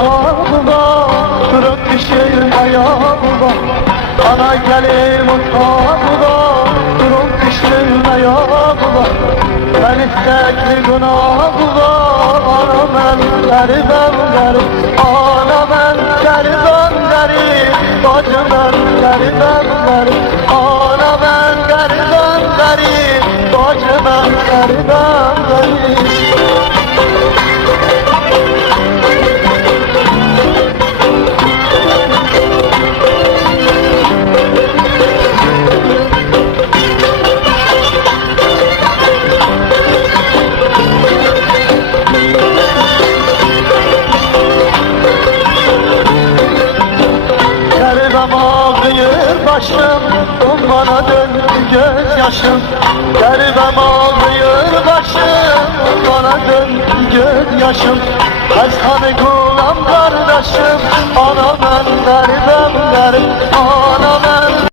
mutabına, durup düşür ayağıma. Ana gelir mutabına, durup düşür ayağıma. Ben istekli günahıma, ana ben garibem garip. Ana ben garibem garip, bacım ben garibem garip. Ana ben garibem garip, bacım ben garibem garip. Başım, bana döndü gözyaşım. Garibem ağlıyor başım, bana döndü gözyaşım. Ezhanı kulam kardeşim, ana